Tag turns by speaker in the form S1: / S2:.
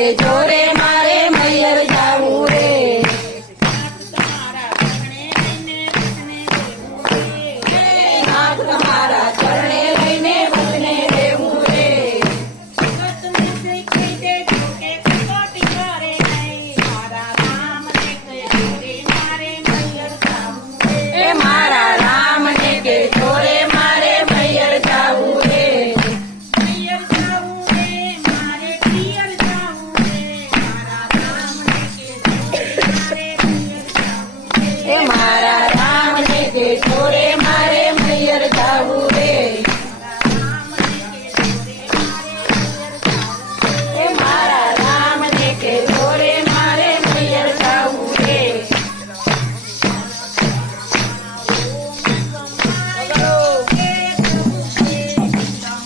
S1: que llore más.